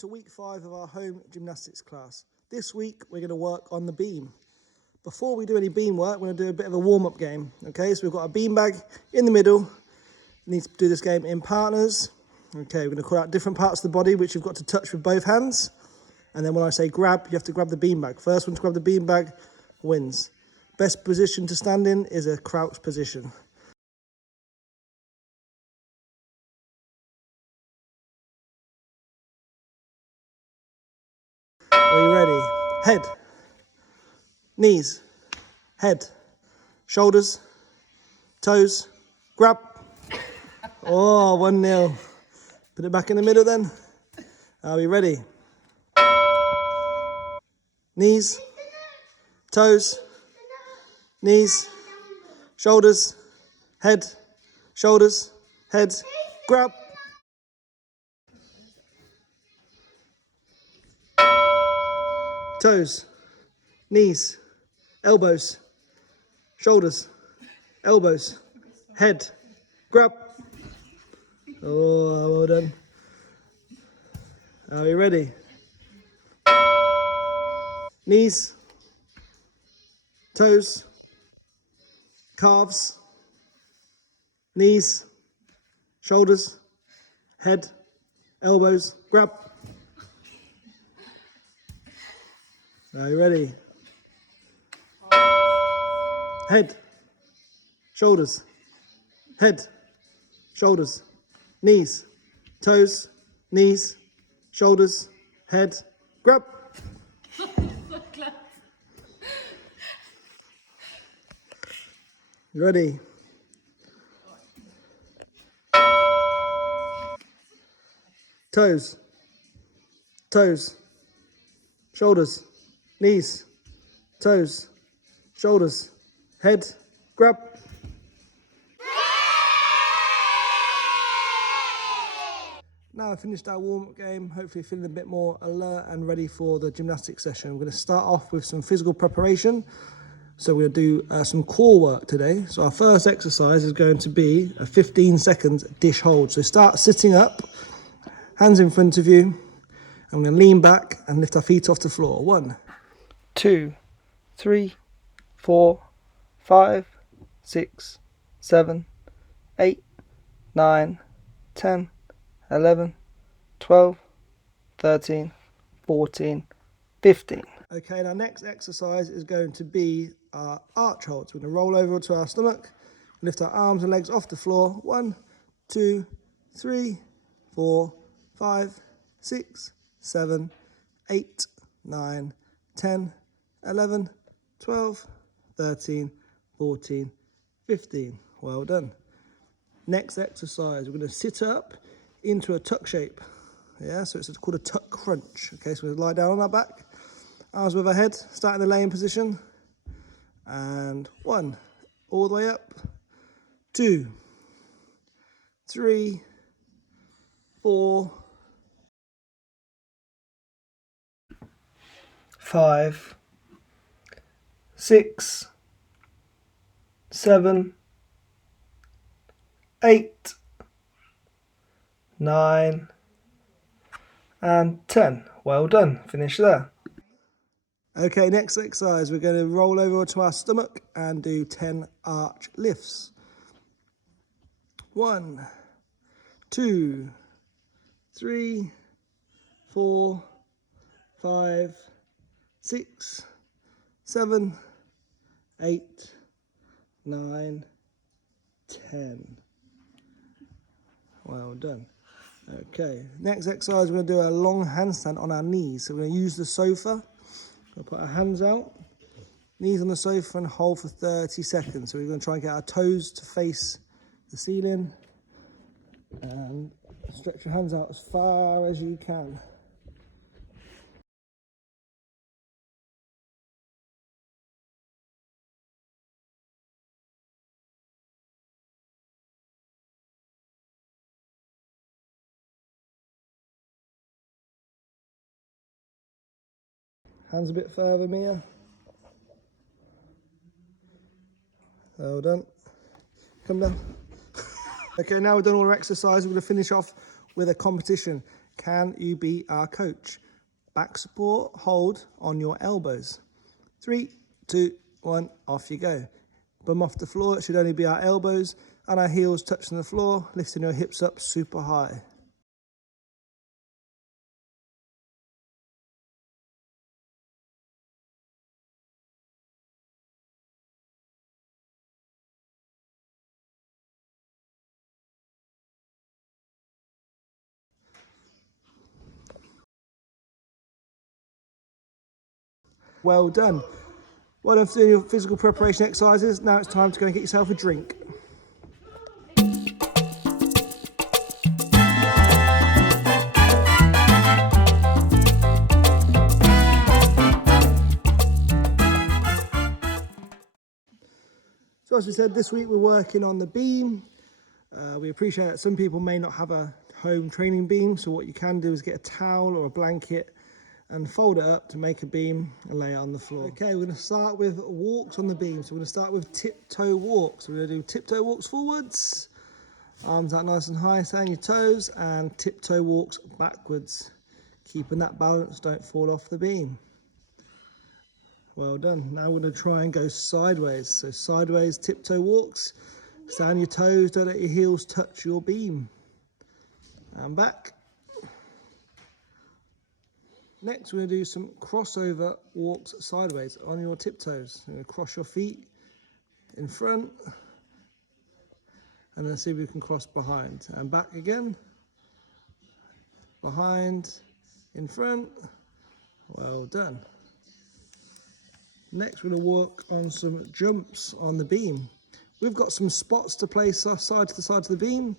to week 5 of our home gymnastics class. This week we're going to work on the beam. Before we do any beam work, we're going to do a bit of a warm-up game. Okay, so we've got a beam bag in the middle. We need to do this game in partners. Okay, we're going to call out different parts of the body which you've got to touch with both hands. And then when I say grab, you have to grab the beam bag. First one to grab the beam bag wins. Best position to stand in is a crouch position. Are you ready? Head, knees, head, shoulders, toes, grab. Oh, 1-0. Put it back in the middle then. Are we ready? Knees, toes, knees, shoulders, head, shoulders, head, grab. Toes, knees, elbows, shoulders, elbows, head, grab. Oh, well done. Are we ready? Knees, toes, calves, knees, shoulders, head, elbows, grab. Are you ready? Head, shoulders, head, shoulders, knees, toes, knees, shoulders, head, grab. You ready? Toes, toes, shoulders, knees, toes, shoulders, head, grab. Now I've finished our warm-up game, hopefully feeling a bit more alert and ready for the gymnastics session. We're going to start off with some physical preparation. So we're going to do some core work today. So our first exercise is going to be a 15-second dish hold. So start sitting up, hands in front of you. I'm going to lean back and lift our feet off the floor. 1, 2, 3, 4, 5, 6, 7, 8, 9, 10, 11, 12, 13, 14, 15. Okay, and our next exercise is going to be our arch holds. We're going to roll over to our stomach, lift our arms and legs off the floor. 1, 2, 3, 4, 5, 6, 7, 8, 9, 10, 11, 12, 13, 14, 15. Well done. Next exercise, we're going to sit up into a tuck shape. Yeah, so it's called a tuck crunch. Okay, so we'll lie down on our back, arms above our head, start in the laying position. And 1, all the way up. 2, 3, 4, 5, 6, 7, 8, 9, and 10. Well done. Finish there. Okay, next exercise, we're going to roll over to our stomach and do 10 arch lifts. 1, 2, 3, 4, 5, 6, 7, 8, 9, 10. Well done. Okay, next exercise, we're going to do a long handstand on our knees. So we're going to use the sofa. We'll put our hands out, knees on the sofa and hold for 30 seconds. So we're going to try and get our toes to face the ceiling and stretch your hands out as far as you can. Hands a bit further, Mia. Well done. Come down. Okay, now we've done all our exercise. We're going to finish off with a competition. Can you be our coach? Back support, hold on your elbows. 3, 2, 1, off you go. Bum off the floor, it should only be our elbows and our heels touching the floor, lifting your hips up super high. Well done. Well done for doing your physical preparation exercises. Now it's time to go and get yourself a drink. So as we said, this week we're working on the beam. We appreciate that some people may not have a home training beam, so what you can do is get a towel or a blanket and fold it up to make a beam and lay it on the floor. Okay, we're going to start with walks on the beam. So we're going to start with tiptoe walks. So we're going to do tiptoe walks forwards, arms out nice and high, stay on your toes, and tiptoe walks backwards. Keeping that balance, don't fall off the beam. Well done. Now we're going to try and go sideways. So sideways tiptoe walks. Stay on your toes, don't let your heels touch your beam. And back. Next, we're going to do some crossover walks sideways on your tiptoes. You're going to cross your feet in front, and then see if we can cross behind. And back again. Behind, in front. Well done. Next, we're going to work on some jumps on the beam. We've got some spots to place side to the side of the beam.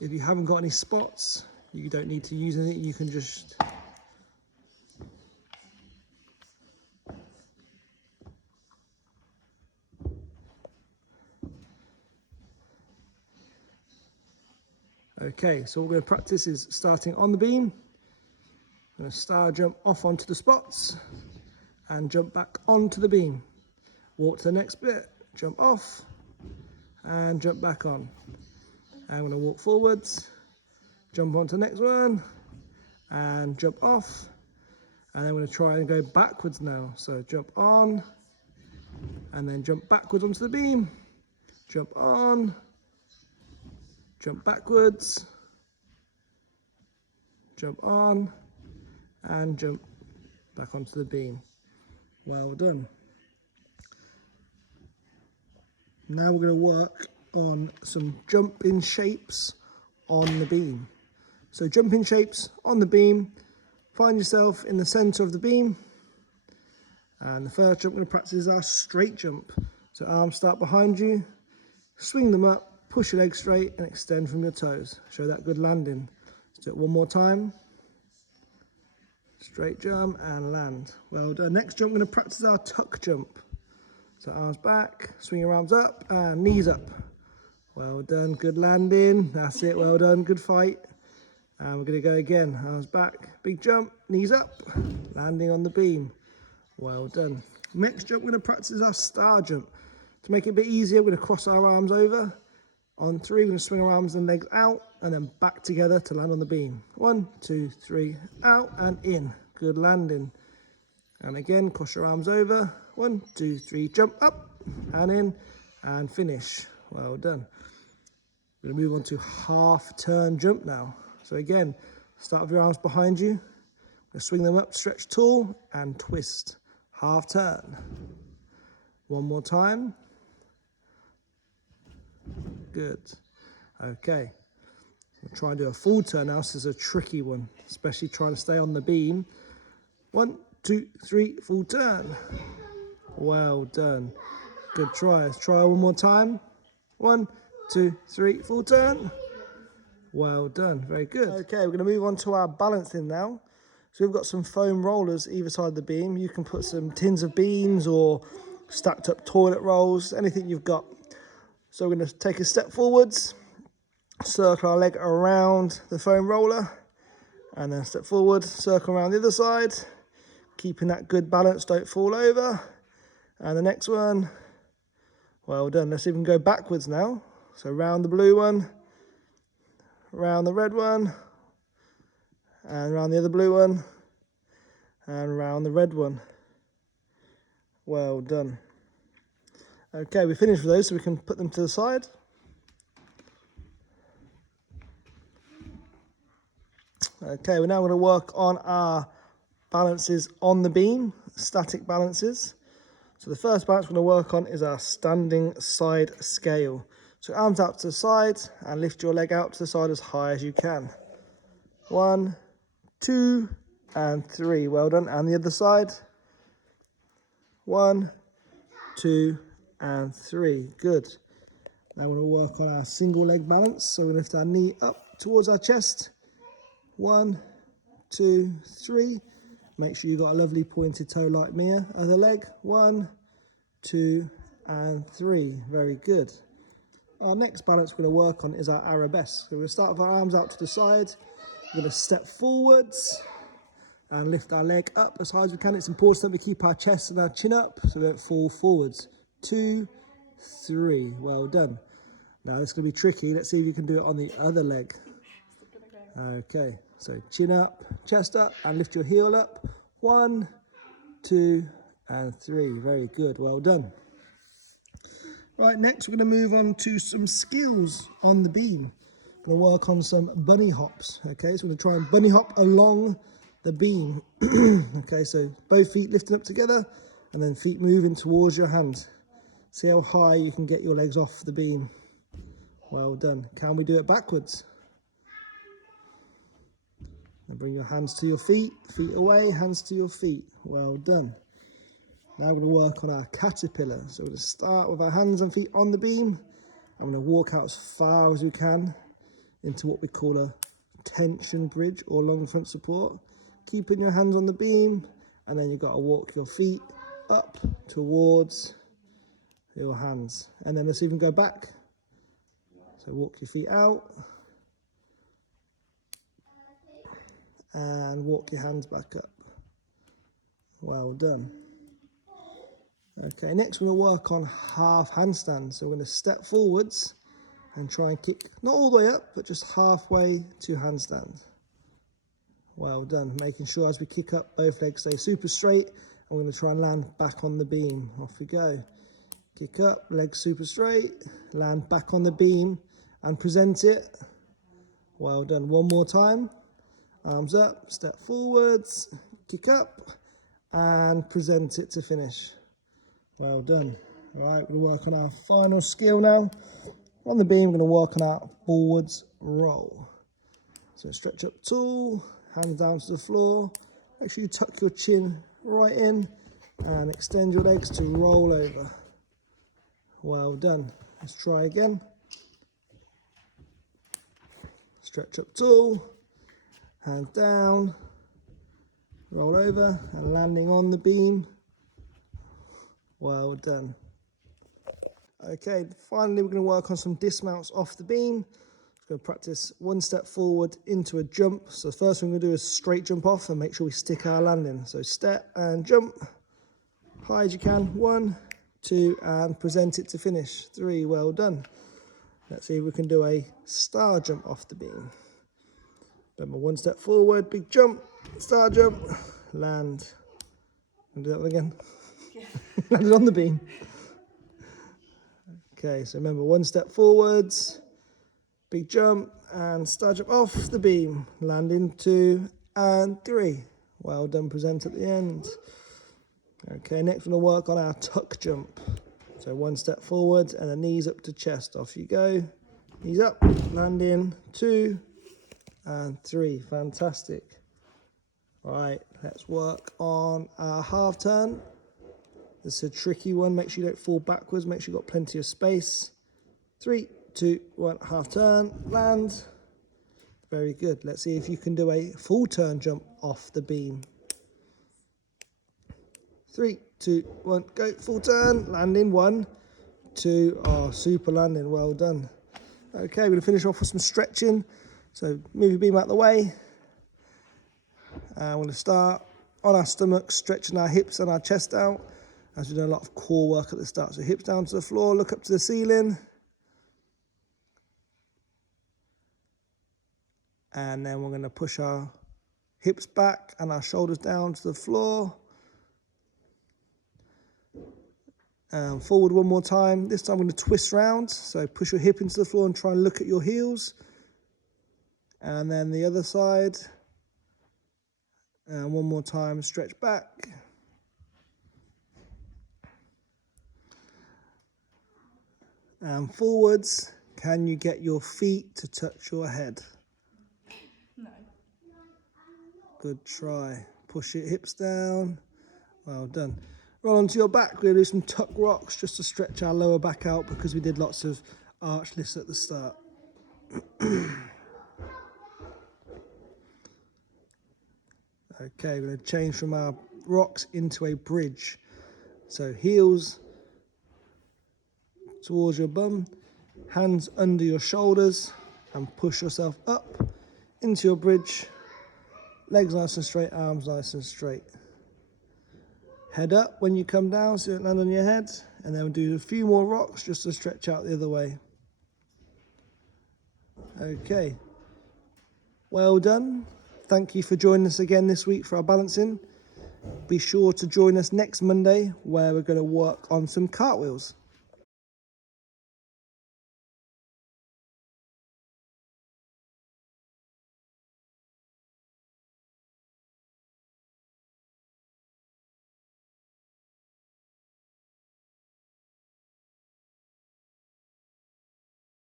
If you haven't got any spots, you don't need to use anything. You can just okay, so what we're going to practice is starting on the beam. I'm going to star jump off onto the spots and jump back onto the beam. Walk to the next bit, jump off and jump back on. And I'm going to walk forwards, jump onto the next one and jump off. And then I'm going to try and go backwards now. So jump on and then jump backwards onto the beam, jump on, jump backwards, jump on, and jump back onto the beam. Well done. Now we're going to work on some jumping shapes on the beam. So jumping shapes on the beam, find yourself in the center of the beam. And the first jump we're going to practice is our straight jump. So arms start behind you, swing them up, push your legs straight and extend from your toes. Show that good landing. Let's do it one more time. Straight jump and land. Well done. Next jump, we're going to practice our tuck jump. So arms back, swing your arms up and knees up. Well done, good landing. That's it, well done, good fight. And we're going to go again. Arms back, big jump, knees up, landing on the beam. Well done. Next jump, we're going to practice our star jump. To make it a bit easier, we're going to cross our arms over. On 3, we're going to swing our arms and legs out and then back together to land on the beam. 1, 2, 3, out and in. Good landing. And again, cross your arms over. 1, 2, 3, jump up and in and finish. Well done. We're going to move on to half turn jump now. So again, start with your arms behind you. Swing them up, stretch tall and twist. Half turn. One more time. Good. Okay. We'll try and do a full turn now. This is a tricky one, especially trying to stay on the beam. 1, 2, 3, full turn. Well done. Good try. Let's try one more time. 1, 2, 3, full turn. Well done. Very good. Okay, we're going to move on to our balancing now. So we've got some foam rollers either side of the beam. You can put some tins of beans or stacked up toilet rolls, anything you've got. So we're going to take a step forwards, circle our leg around the foam roller, and then step forward, circle around the other side, keeping that good balance, don't fall over. And the next one, well done. Let's even go backwards now. So round the blue one, round the red one, and around the other blue one, and around the red one. Well done. Okay, we finished with those, so we can put them to the side. Okay, we're now going to work on our balances on the beam, static balances. So the first balance we're going to work on is our standing side scale. So arms out to the side and lift your leg out to the side as high as you can. 1, 2, and 3. Well done. And the other side. 1, 2, and 3. Good. Now we're going to work on our single leg balance. So we lift our knee up towards our chest. 1, 2, 3. Make sure you've got a lovely pointed toe like me. Other leg. 1, 2, and 3. Very good. Our next balance we're going to work on is our arabesque. So we're going to start with our arms out to the side. We're going to step forwards and lift our leg up as high as we can. It's important that we keep our chest and our chin up so we don't fall forwards. 2, 3. Well done. Now this is going to be tricky. Let's see if you can do it on the other leg. Okay, so chin up, chest up, and lift your heel up. 1, 2, and 3. Very good. Well done. Right, next we're going to move on to some skills on the beam. We're going to work on some bunny hops. Okay, so we're going to try and bunny hop along the beam. Okay, so both feet lifting up together and then feet moving towards your hand. See how high you can get your legs off the beam. Well done. Can we do it backwards? And bring your hands to your feet, feet away, hands to your feet. Well done. Now we're going to work on our caterpillar. So we're going to start with our hands and feet on the beam. I'm going to walk out as far as we can into what we call a tension bridge or long front support. Keeping your hands on the beam, and then you've got to walk your feet up towards your hands. And then let's even go back. So walk your feet out. And walk your hands back up. Well done. Okay, next we're going to work on half handstand. So we're going to step forwards and try and kick, not all the way up, but just halfway to handstand. Well done. Making sure as we kick up, both legs stay super straight. And we're going to try and land back on the beam. Off we go. Kick up, legs super straight, land back on the beam and present it. Well done. One more time. Arms up, step forwards, kick up, and present it to finish. Well done. All right, we'll work on our final skill now. On the beam, we're going to work on our forwards roll. So stretch up tall, hands down to the floor. Make sure you tuck your chin right in and extend your legs to roll over. Well done. Let's try again. Stretch up tall. Hands down, roll over and landing on the beam. Well done. Okay, finally we're going to work on some dismounts off the beam. We're going to practice one step forward into a jump. So the first thing we're going to do is straight jump off and make sure we stick our landing. So step and jump, high as you can. 1, 2, and present it to finish. 3, well done. Let's see if we can do a star jump off the beam. Remember, one step forward, big jump, star jump, land. And do that one again. Yeah. Landed on the beam. Okay, so remember, one step forwards, big jump, and star jump off the beam. Landing 2 and 3. Well done, present at the end. Okay, next we're going to work on our tuck jump. So one step forward and the knees up to chest. Off you go. Knees up, landing 2 and 3. Fantastic. Right, let's work on our half turn. This is a tricky one. Make sure you don't fall backwards. Make sure you've got plenty of space. 3, 2, 1, half turn, land. Very good. Let's see if you can do a full turn jump off the beam. 3, 2, 1, go, full turn, landing 1, 2, oh, super landing, well done. Okay, we're going to finish off with some stretching. So move your beam out the way. And we're going to start on our stomach, stretching our hips and our chest out, as we do a lot of core work at the start. So hips down to the floor, look up to the ceiling. And then we're going to push our hips back and our shoulders down to the floor. And forward one more time. This time I'm going to twist round. So push your hip into the floor and try and look at your heels. And then the other side. And one more time, stretch back. And forwards. Can you get your feet to touch your head? No. Good try. Push your hips down. Well done. Roll onto your back. We're going to do some tuck rocks just to stretch our lower back out because we did lots of arch lifts at the start. Okay, we're going to change from our rocks into a bridge. So heels towards your bum, hands under your shoulders, and push yourself up into your bridge. Legs nice and straight, arms nice and straight. Head up when you come down so you don't land on your head. And then we'll do a few more rocks just to stretch out the other way. Okay. Well done. Thank you for joining us again this week for our balancing. Be sure to join us next Monday where we're going to work on some cartwheels.